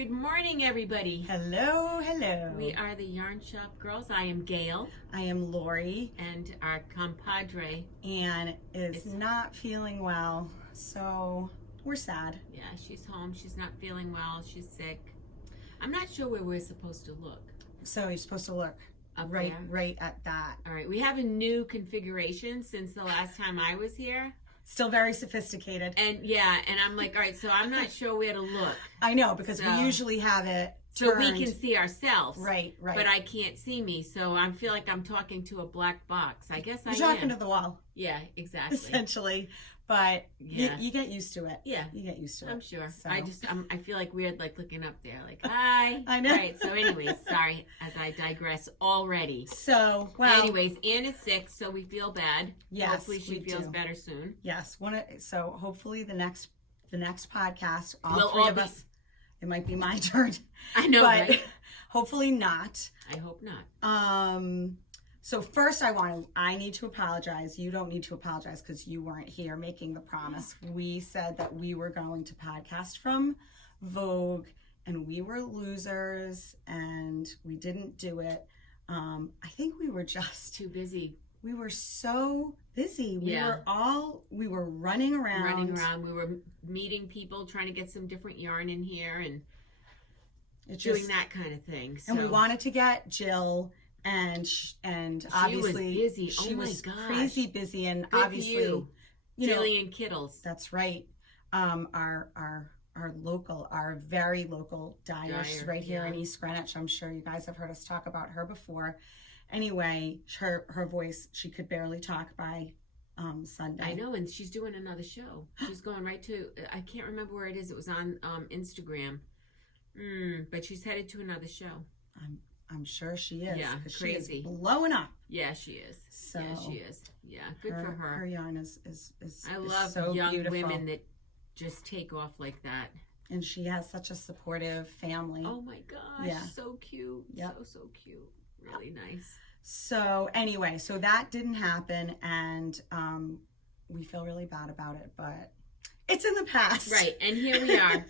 Good morning, everybody. Hello, hello. We are the Yarn Shop Girls. I am Gayle. I am Lori. And our compadre. Anne is not feeling well, so we're sad. Yeah, she's home. She's not feeling well. She's sick. I'm not sure where we're supposed to look. So you're supposed to look right at that. All right, we have a new configuration since the last time I was here. Still very sophisticated. And I'm like, all right, so I'm not sure where to look. I know, because we usually have it so turned. we can see ourselves. Right. But I can't see me, so I feel like I'm talking to a black box. I guess You're talking to the wall. Yeah, exactly. Essentially. But you get used to it. Yeah. You get used to it. I'm sure. So. I feel like weird, like looking up there, like, hi. I know. All right, so anyways, sorry, as I digress already. So, well. Anyways, Anne is sick, so we feel bad. Yes, hopefully she feels better soon. Yes. So hopefully the next podcast, all three of us, it might be my turn. I know, but right? Hopefully not. I hope not. So first I need to apologize. You don't need to apologize because you weren't here making the promise. We said that we were going to podcast from Vogue and we were losers and we didn't do it. I think we were just too busy. We were so busy. We were running around. We were meeting people, trying to get some different yarn in here and doing that kind of thing. So. And we wanted to get Jill, and obviously she was busy. She was gosh. Crazy busy, and good obviously, you Jillian Kittles. That's right. Our local, our very local dyer. She's right here in East Greenwich. I'm sure you guys have heard us talk about her before. Anyway, her voice, she could barely talk by Sunday. I know, and she's doing another show. She's going right to, I can't remember where it is. It was on Instagram. But she's headed to another show. I'm sure she is. Yeah, crazy. She is blowing up. Yeah, she is. So yeah, she is. Yeah, good for her. Her yarn is I love so young beautiful. Women that just take off like that. And she has such a supportive family. Oh my gosh, yeah. So cute. Yep. So cute. Really nice. So anyway, so that didn't happen, and we feel really bad about it, but it's in the past. Right, and here we are.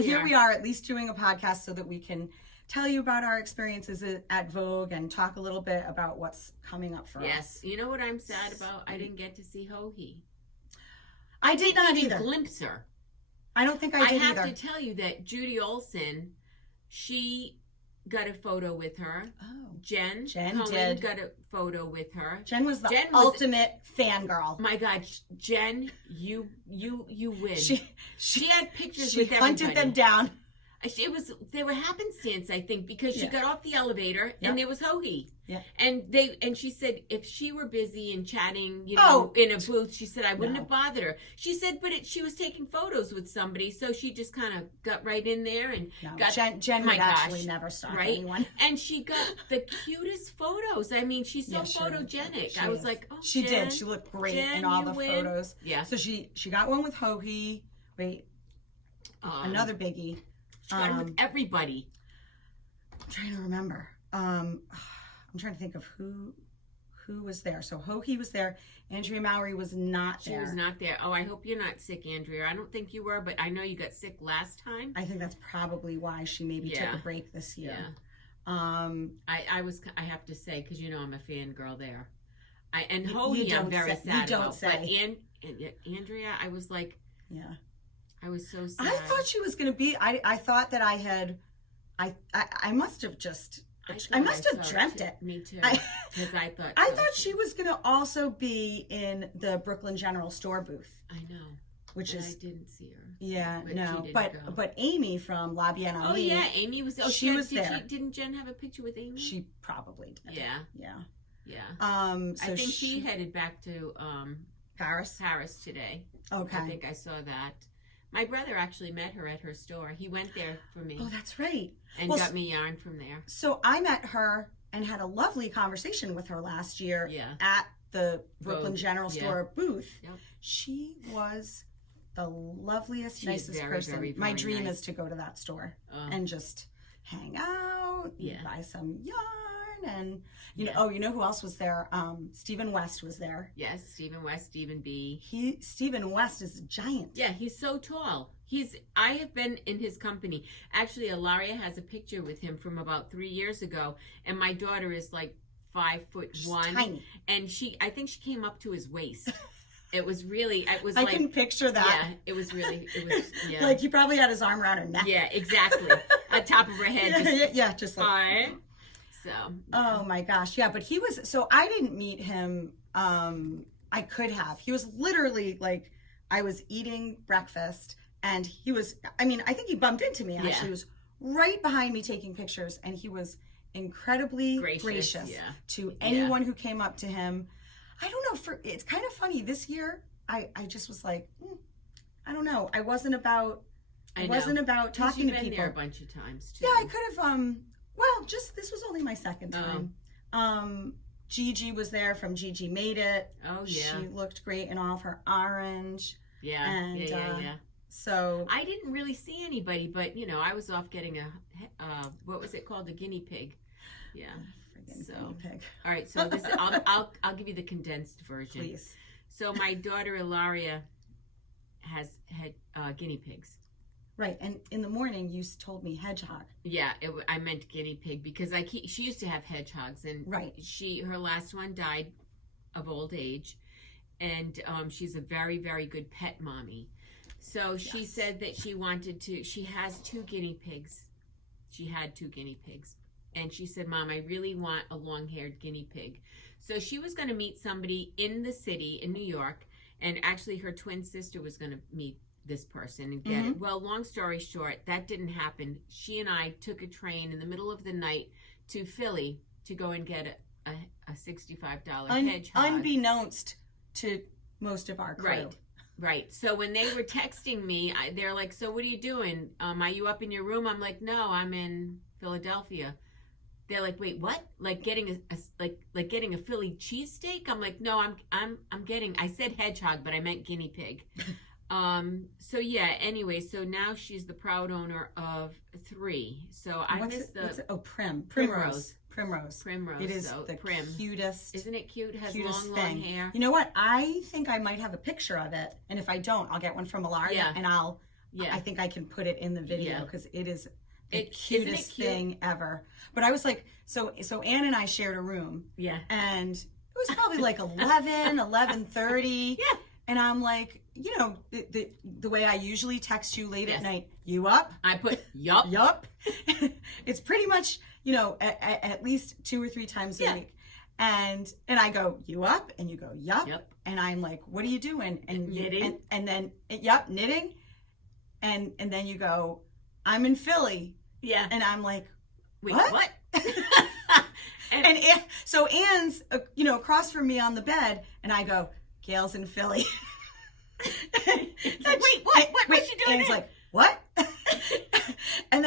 Here we are at least doing a podcast so that we can tell you about our experiences at Vogue and talk a little bit about what's coming up for us. Yes, you know what I'm sad about? I didn't get to see Hohi. I did not either. Glimpse her. I don't think I did either. I have to tell you that Judy Olson, she got a photo with her. Oh. Jen did. Got a photo with her. Jen was the ultimate fangirl. My God, Jen, you win. She had pictures with everybody. She hunted them down. They were happenstance, I think, because she got off the elevator and there was Hohi. Yeah. And she said if she were busy and chatting, in a booth, she said I wouldn't have bothered her. She said, but she was taking photos with somebody, so she just kind of got right in there and got. Jen would actually never stop anyone. And she got the cutest photos. I mean, she's so photogenic. I was like, oh, she Jen, did. She looked great Jen, in all the photos. Yeah. So she got one with Hohi. Wait, another biggie. She got with everybody. I'm trying to remember. I'm trying to think of who was there. So Hohi was there. Andrea Mowry was not there. She was not there. Oh, I hope you're not sick, Andrea. I don't think you were, but I know you got sick last time. I think that's probably why she maybe took a break this year. Yeah. I have to say, because I'm a fangirl there. Hohi, I'm very sad about. But Andrea, I was like, I was so sad. I thought she was going to be. I thought that I must have just. I must have dreamt it. Me too. Because I thought. I thought she was going to also be in the Brooklyn General Store booth. I know. I didn't see her. Yeah, but Amy from La Bien Ami. Oh yeah, Amy was. Oh, she was there. Didn't Jen have a picture with Amy? She probably did. Yeah. So I think she headed back to Paris today. Okay. I think I saw that. My brother actually met her at her store. He went there for me. Oh, that's right. And got me yarn from there. So I met her and had a lovely conversation with her last year at the Brooklyn General Store booth. Yep. She was the loveliest, nicest person. Very, My dream nice. is to go to that store and just hang out, buy some yarn. and you know, you know who else was there? Stephen West was there. Yes, Stephen West, Stephen B. Stephen West is a giant. Yeah, he's so tall. I have been in his company. Actually, Ilaria has a picture with him from about 3 years ago, and my daughter is like 5'1", She's tiny. and I think she came up to his waist. It was really, I can picture that. Yeah, it was yeah. Like he probably had his arm around her neck. Yeah, exactly. On top of her head. Just like. So. Oh my gosh, yeah, but he was, so I didn't meet him, I could have. He was literally like, I was eating breakfast, and he was, I mean, I think he bumped into me, actually. He was right behind me taking pictures, and he was incredibly gracious to anyone who came up to him. I don't know, it's kind of funny, this year, I just was like, I don't know, I wasn't about talking to people. You've been there a bunch of times, too. Yeah, I could have, well, this was only my second time. Gigi was there from Gigi Made It. Oh, yeah. She looked great in all of her orange. Yeah, and, yeah. So I didn't really see anybody, but, you know, I was off getting what was it called? A guinea pig. Yeah. Guinea pig. All right, so this, I'll give you the condensed version. Please. So my daughter, Ilaria, had guinea pigs. Right, and in the morning you told me hedgehog. Yeah, I meant guinea pig because she used to have hedgehogs, and her last one died of old age, and she's a very, very good pet mommy. So she said that she has 2 guinea pigs. She had 2 guinea pigs, and she said, "Mom, I really want a long-haired guinea pig." So she was going to meet somebody in the city in New York, and actually her twin sister was going to meet this person and get it. Well, long story short, that didn't happen. She and I took a train in the middle of the night to Philly to go and get a $65 hedgehog. Unbeknownst to most of our crew. Right. So when they were texting me, they're like, "So what are you doing? Are you up in your room?" I'm like, "No, I'm in Philadelphia." They're like, "Wait, what? Like getting getting a Philly cheesesteak?" I'm like, "No, I'm getting." I said hedgehog, but I meant guinea pig. So yeah, anyway, so now she's the proud owner of 3. So I missed Primrose. It is so the cutest. Isn't it cute? Has cutest long hair. You know what? I think I might have a picture of it, and if I don't, I'll get one from Ilaria, and I think I can put it in the video because it is the cutest thing ever. But I was like, so Ann and I shared a room. Yeah. And it was probably like 11:30. Yeah. And I'm like, you know, the way I usually text you late at night, you up? I put yup. Yup. It's pretty much, you know, at least 2 or 3 times a week. And I go, you up? And you go, yup. And I'm like, what are you doing? And knitting. And then, knitting. And then you go, I'm in Philly. Yeah. And I'm like, wait, what? and so Ann's, you know, across from me on the bed, and I go, Gayle's in Philly. It's like, wait, what? What's she doing? Ann's like, what? And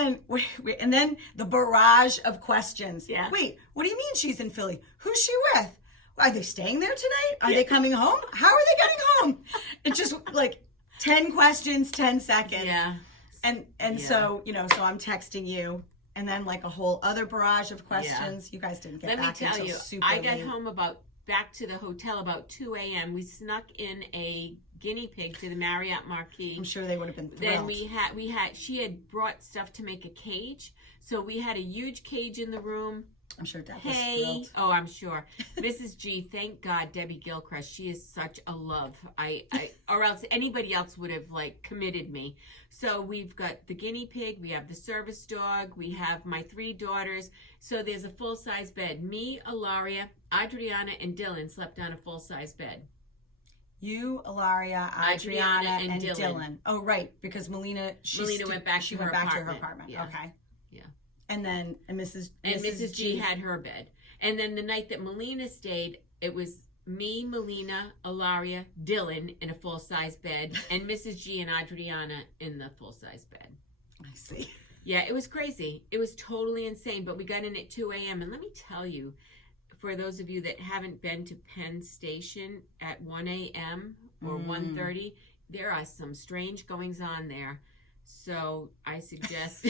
then the barrage of questions. Yeah. Wait, what do you mean she's in Philly? Who's she with? Are they staying there tonight? Are they coming home? How are they getting home? It's just like 10 questions, 10 seconds. Yeah. And so, you know, so I'm texting you, and then like a whole other barrage of questions. You guys didn't get back until super late. I got home back to the hotel about 2 a.m. We snuck in a guinea pig to the Marriott Marquis. I'm sure they would have been thrilled. Then she had brought stuff to make a cage. So we had a huge cage in the room. I'm sure Deb was thrilled. Oh, I'm sure. Mrs. G, thank God, Debbie Gilchrist. She is such a love. Or else anybody else would have like committed me. So we've got the guinea pig, we have the service dog, we have my 3 daughters. So there's a full-size bed. Me, Ilaria, Adriana, and Dylan slept on a full-size bed. You, Ilaria, Adriana, and Dylan. Oh, right, because Melina went back to her apartment. Yeah. Okay. Yeah. And then Mrs. G had her bed. And then the night that Melina stayed, it was me, Melina, Ilaria, Dylan in a full-size bed, and Mrs. G and Adriana in the full-size bed. I see. Yeah, it was crazy. It was totally insane, but we got in at 2 a.m. And let me tell you, for those of you that haven't been to Penn Station at 1 a.m. or 1:30, there are some strange goings on there. So I suggest...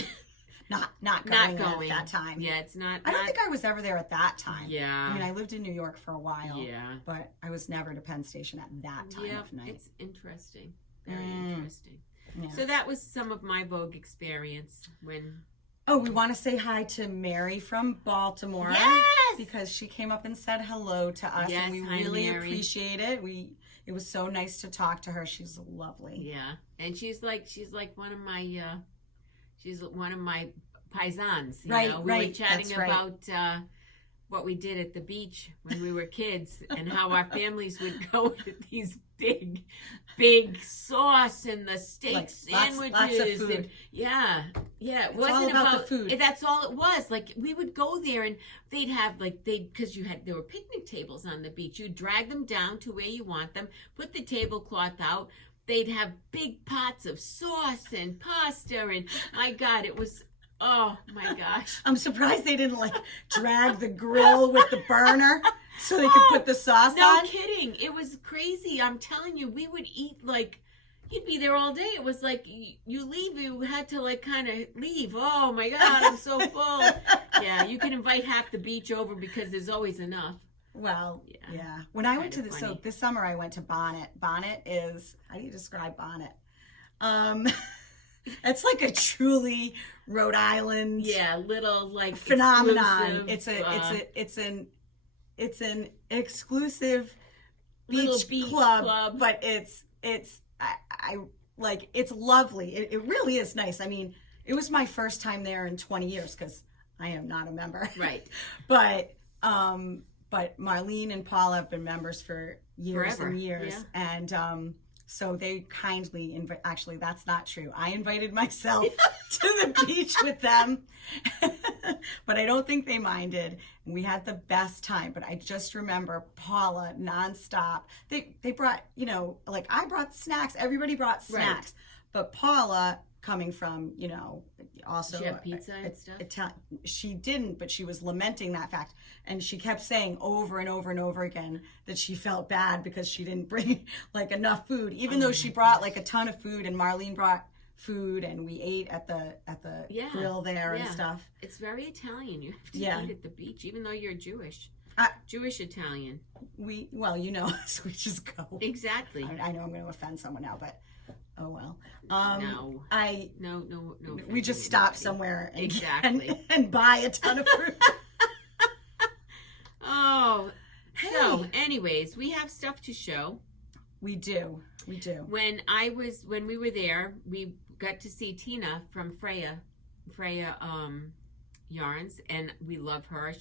not going at that time. Yeah, it's not. I don't think I was ever there at that time. Yeah. I mean, I lived in New York for a while. Yeah. But I was never to Penn Station at that time of night. It's interesting. Very interesting. Yeah. So that was some of my Vogue experience when. Oh, we want to say hi to Mary from Baltimore. Yes! Because she came up and said hello to us, Yes, and we hi, really Mary. appreciate it. It was so nice to talk to her. She's lovely. Yeah, and she's like one of my paisans. You know? We were chatting about what we did at the beach when we were kids, and how our families would go to these big sauce and the steak sandwiches. Lots of food. And it wasn't all about the food. That's all it was. Like, we would go there and they'd have because there were picnic tables on the beach. You'd drag them down to where you want them, put the tablecloth out. They'd have big pots of sauce and pasta, and my God, it was. Oh my gosh. I'm surprised they didn't drag the grill with the burner so they could put the sauce on. No kidding. It was crazy. I'm telling you, we would eat you'd be there all day. It was like you leave, you had to kind of leave. Oh my God, I'm so full. Yeah, you can invite half the beach over because there's always enough. Well, yeah. When I went to so this summer I went to Bonnet. Bonnet is, how do you describe Bonnet? It's like a truly Rhode Island, little phenomenon. Exclusive, It's an exclusive beach club, but it's lovely. It really is nice. I mean, it was my first time there in 20 years because I am not a member, right? But Marlene and Paula have been members for years and years, and so they kindly actually, that's not true. I invited myself to the beach with them, but I don't think they minded. And we had the best time. But I just remember Paula nonstop. They brought, I brought snacks. Everybody brought snacks. Right. But Paula, coming from, also she had pizza and stuff? She didn't, but she was lamenting that fact. And she kept saying over and over and over again that she felt bad because she didn't bring enough food, even though she brought a ton of food, and Marlene brought food, and we ate at the grill there and stuff. It's very Italian. You have to eat at the beach, even though you're Jewish. Jewish Italian. So we just go. Exactly. I know I'm going to offend someone now, but oh well. No. We just stop somewhere and buy a ton of fruit. Oh. Hey. So, anyways, we have stuff to show. We do. When we were there, we got to see Tina from Freya yarns, and we love her.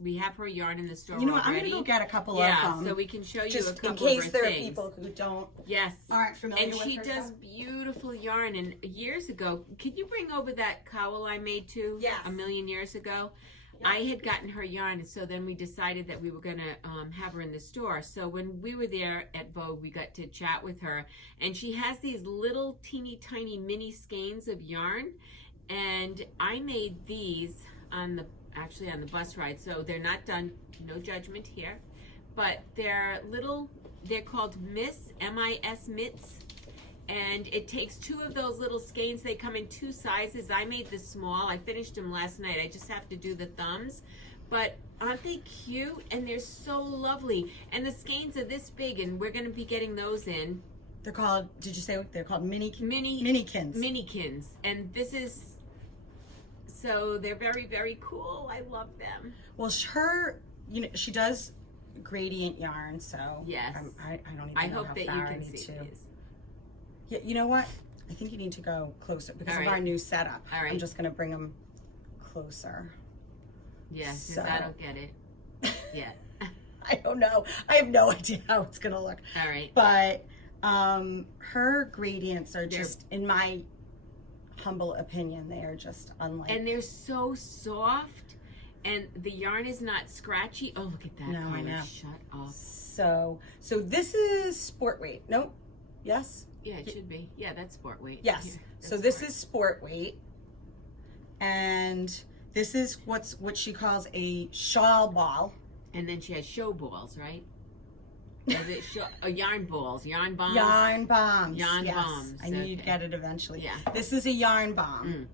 We have her yarn in the store. You know what? Already. I'm gonna go get a couple of them. So we can show you just a couple in case of her there things. are people who aren't familiar and with she her does stuff. beautiful yarn. And years ago, could you bring over that cowl I made too? Yes. A million years ago. Yep. I had gotten her yarn, and so then we decided that we were going to have her in the store. So when we were there at Vogue, we got to chat with her, and she has these little teeny tiny mini skeins of yarn, and I made these on the bus ride. So they're not done, no judgment here, but they're called MIS mitts. And it takes two of those little skeins. They come in two sizes. I made the small. I finished them last night. I just have to do the thumbs. But aren't they cute? And they're so lovely. And the skeins are this big, and we're going to be getting those in. They're called, did you say they're called minikins? Minikins. And this is, so they're very, very cool. I love them. Well, she does gradient yarn, so yes. I don't even know how far I need to. Yeah, you know what? I think you need to go closer because of our new setup. All right. I'm just going to bring them closer. Yeah, because I don't get it yet. I don't know. I have no idea how it's going to look. All right. But her gradients are just, in my humble opinion, they are just unlike. And they're so soft, and the yarn is not scratchy. Oh, look at that. No, I know. Shut up. So this is sport weight. Nope. Yes? Yeah, it should be. Yeah, that's sport weight. Yes. Here, so this is sport weight. And this is what she calls a shawl ball. And then she has show balls, right? Yarn balls, yarn bombs. Yarn bombs. Yarn yes. bombs. I knew you'd get it eventually. Yeah. This is a yarn bomb. Mm.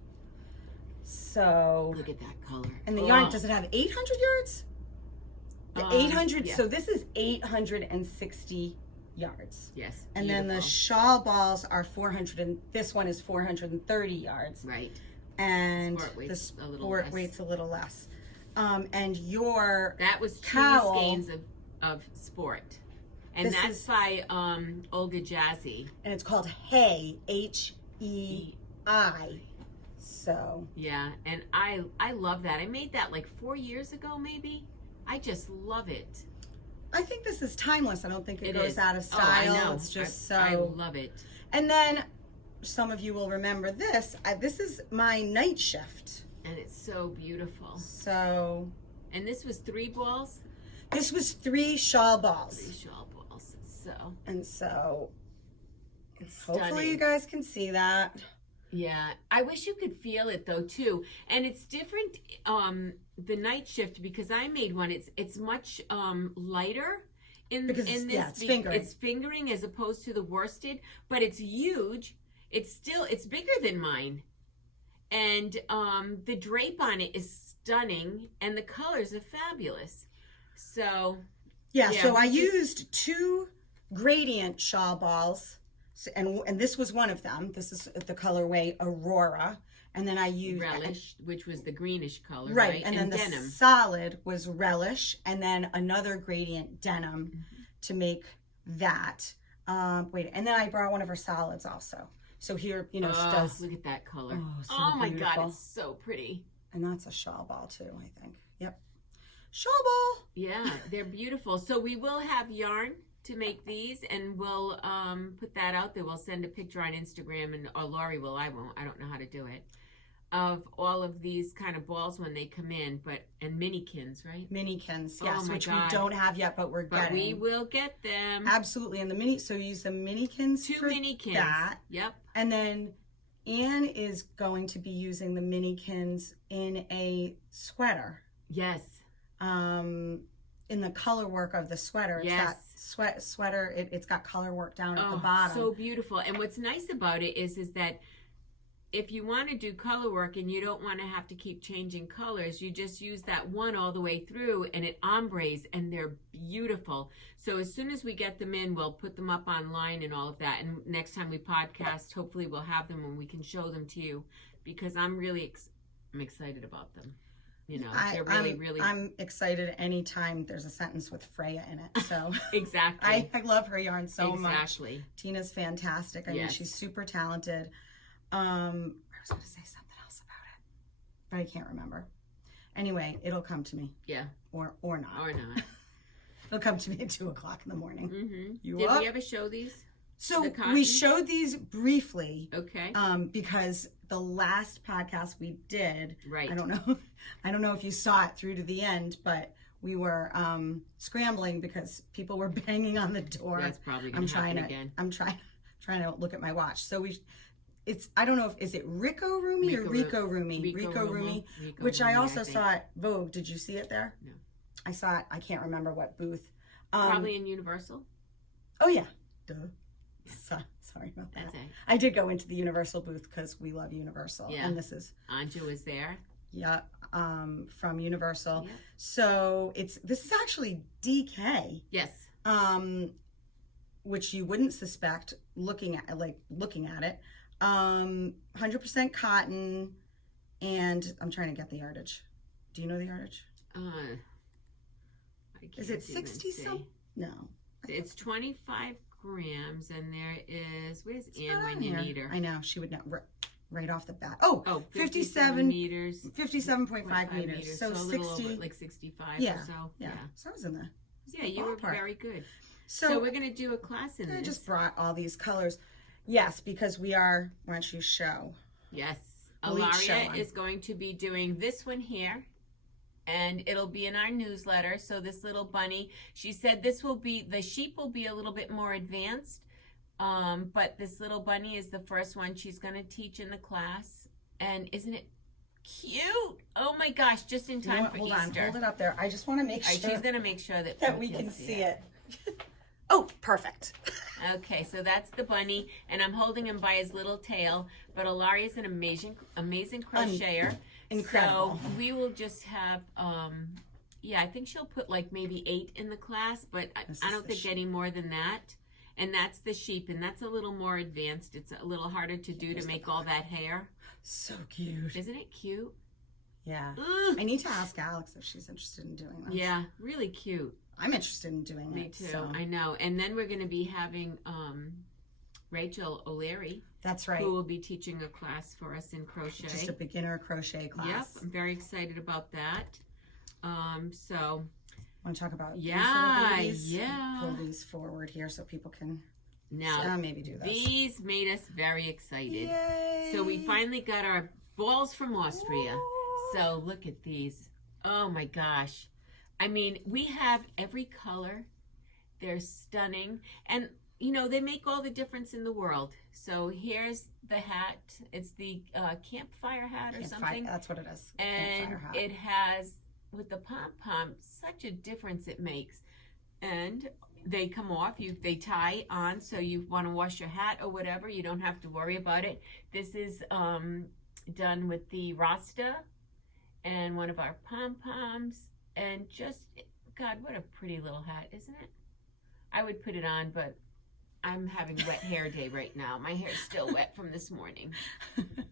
So So look at that color. And the yarn, does it have 800 yards? The 800. Yeah. So this is 860 yards. Yes. And beautiful. Then the shawl balls are 400, and this one is 430 yards. Right. And the sport weight's a little less. And your that was 2 skeins of sport, and that's by Olga Jazzy, and it's called Hey, H-E-I. So yeah, and I love that. I made that like 4 years ago, maybe. I just love it. I think this is timeless. I don't think it goes out of style. Oh, I know. It's just I love it. And then some of you will remember this. This is my night shift. And it's so beautiful. So. And this was 3 balls? This was 3 shawl balls. 3 shawl balls. So. It's hopefully stunning. You guys can see that. Yeah. I wish you could feel it though too. And it's different, the night shift, because I made one. It's much lighter. It's fingering. It's fingering as opposed to the worsted, but it's huge. It's bigger than mine. And the drape on it is stunning, and the colors are fabulous. So so I used 2 gradient shawl balls, and this was one of them. This is the colorway Aurora, and then I used Relish, which was the greenish color, right? And then denim. The solid was Relish, and then another gradient denim to make that. And then I brought one of her solids also. So here, she does. Look at that color. Oh my God, it's so pretty. And that's a shawl ball too, I think. Yep. Shawl ball. Yeah, they're beautiful. So we will have yarn to make these, and we'll put that out there. We'll send a picture on Instagram, or Lori will. I won't. I don't know how to do it. Of all of these kind of balls when they come in, and minikins, right? Minikins, yes, which we don't have yet, but we're getting. But we will get them. Absolutely, and so use the minikins. 2 minikins. That. Yep. And then Anne is going to be using the minikins in a sweater. Yes. In the color work of the sweater. It's that sweater. It's got color work down at the bottom. So beautiful. And what's nice about it is that if you want to do color work and you don't want to have to keep changing colors, you just use that one all the way through, and it ombres, and they're beautiful. So as soon as we get them in, we'll put them up online and all of that. And next time we podcast, hopefully we'll have them and we can show them to you, because I'm really I'm excited about them. They're really. I'm excited anytime there's a sentence with Freya in it. So exactly. I love her yarn so much. Exactly. Tina's fantastic. I mean, she's super talented. I was going to say something else about it, but I can't remember. Anyway, it'll come to me. Yeah. Or not. Or not. It'll come to me at 2:00 in the morning. Mm-hmm. Did we ever show these? So we showed these briefly. Okay. Because the last podcast we did, right. I don't know if you saw it through to the end, but we were scrambling because people were banging on the door. That's probably going to happen again. I'm trying to look at my watch. So I don't know is it Rico Rumi or Rico Rumi? Rico Rumi, which I also saw at Vogue. Did you see it there? No. I saw it. I can't remember what booth. Probably in Universal. Oh yeah. Duh. Sorry about that. That's it. I did go into the Universal booth because we love Universal. Yeah. And this is Anju was there. Yeah. From Universal. Yeah. So this is actually DK. Yes. Which you wouldn't suspect looking at it. 100% cotton, and I'm trying to get the yardage. Do you know the yardage? Is it 60 some? No. It's 25 grams, and there is, where's Anne when you need her? I know, she would know right off the bat. Oh, 57 meters. 57.5 meters. So 60. Over, like 65 or so. Yeah. So I was in the Yeah, you were very good. So we're going to do a class in this. I just brought all these colors. Yes, because why don't you show? Yes. Ilaria is going to be doing this one here, and it'll be in our newsletter. So this little bunny, she said the sheep will be a little bit more advanced, but this little bunny is the first one she's going to teach in the class. And isn't it cute? Oh my gosh, just in time for Easter. Hold it up there. I just want to make sure. She's going to make sure that we can see it. Oh, perfect. Okay, so that's the bunny, and I'm holding him by his little tail. But Ilaria is an amazing crocheter. Incredible. So we will just have, I think she'll put like maybe 8 in the class, but I don't think any more than that. And that's the sheep, and that's a little more advanced. It's a little harder to do to make all that hair. So cute. Isn't it cute? Yeah. Ugh. I need to ask Alex if she's interested in doing this. Yeah, really cute. I'm interested in doing it. Me too. So. I know. And then we're going to be having Rachel O'Leary. That's right. Who will be teaching a class for us in crochet. Just a beginner crochet class. Yep. I'm very excited about that. So... Want to talk about these? Pull these forward here so people can maybe do this. These made us very excited. Yay. So we finally got our balls from Austria. Whoa. So look at these. Oh my gosh. I mean, we have every color. They're stunning. And, you know, they make all the difference in the world. So here's the hat. It's the campfire hat or something. That's what it is. And campfire hat. It has... with the pom-pom, such a difference it makes. And they come off, they tie on, so you want to wash your hat or whatever, you don't have to worry about it. This is done with the Rasta and one of our pom-poms, and just, God, what a pretty little hat, isn't it? I would put it on, but I'm having wet hair day right now. My hair's still wet from this morning.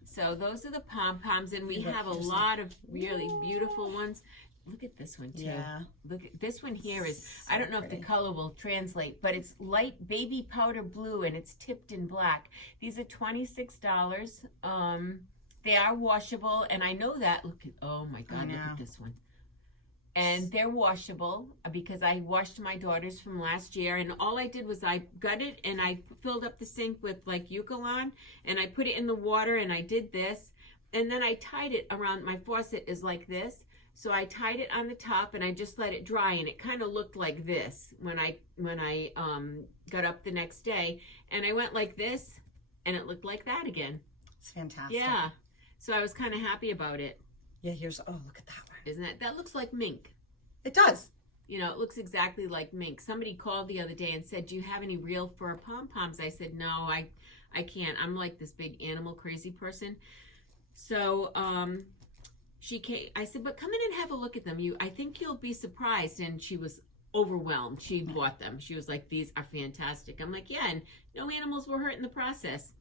So those are the pom-poms, and we have a lot of really beautiful ones. Look at this one, too. Yeah. Look at this one here is, So I don't know pretty. if the color will translate, but it's light baby powder blue, and it's tipped in black. These are $26. They are washable, and I know that. Look at, oh my God, look at this one. And they're washable because I washed my daughter's from last year, and all I did was I gutted and I filled up the sink with like Eucalyptus, and I put it in the water, and I did this, and then I tied it around. My faucet is like this, so I tied it on the top, and I just let it dry, and it kind of looked like this when I got up the next day, and I went like this, and it looked like that again. It's fantastic. Yeah, so I was kind of happy about it. Yeah, look at that one. Isn't it? That looks like mink. It does. You know, it looks exactly like mink. Somebody called the other day and said, do you have any real fur pom-poms? I said, no, I can't. I'm like this big animal crazy person. So she came. I said, but come in and have a look at them. I think you'll be surprised. And she was overwhelmed. She bought them. She was like, these are fantastic. I'm like, yeah, and no animals were hurt in the process.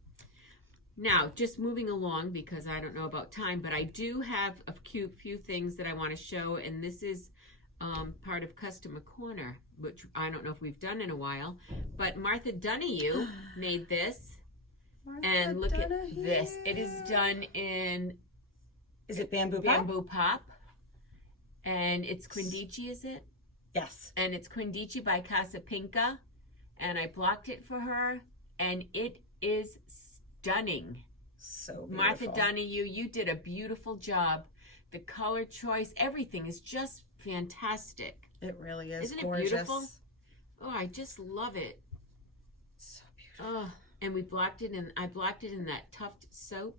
Now, just moving along, because I don't know about time, but I do have a few things that I want to show, and this is part of Customer Corner, which I don't know if we've done in a while, but Martha Donahue made this, and look at this. It is done in... Is it bamboo pop? Bamboo pop, and it's Quindici, is it? Yes. And it's Quindici by Casa Pinka, and I blocked it for her, and it is stunning. So beautiful. Martha Donahue, you did a beautiful job. The color choice, everything is just fantastic. It really is. Isn't gorgeous. it beautiful? Oh, I just love it. So beautiful. Oh, and we blocked it in. I blocked it in that Tuft soap.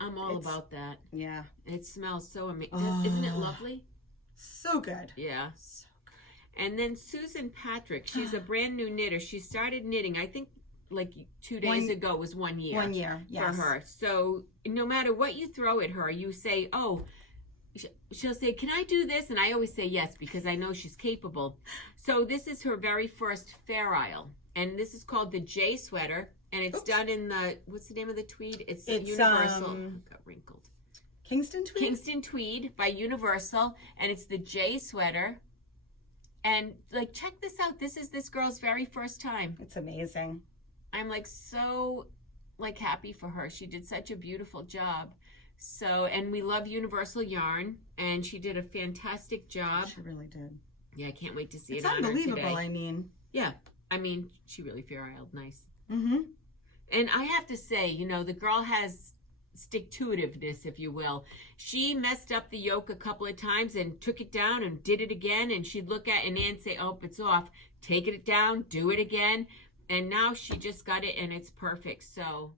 I'm all about that. Yeah. It smells so amazing. Isn't it lovely? So good. Yeah. So good. And then Susan Patrick, she's a brand new knitter. She started knitting, I think, like 2 days ago was 1 year. 1 year, yes. For her. So no matter what you throw at her, you say, oh, she'll say, can I do this? And I always say yes, because I know she's capable. So this is her very first Fair Isle. And this is called the J sweater. And it's done in the, what's the name of the tweed? It's Universal. Got wrinkled. Kingston tweed? Kingston tweed by Universal. And it's the J sweater. And like, check this out. This is this girl's very first time. It's amazing. I'm like so like happy for her. She did such a beautiful job. So, and we love Universal yarn, and she did a fantastic job. She really did. Yeah, I can't wait to see it's it on her today. It's unbelievable, I mean. Yeah, I mean, she really Fair-Isled nice. Mm-hmm. And I have to say, you know, the girl has stick-to-itiveness, if you will. She messed up the yoke a couple of times and took it down and did it again, and she'd look at it and say, oh, it's off. Take it down, do it again. And now she just got it, and it's perfect. So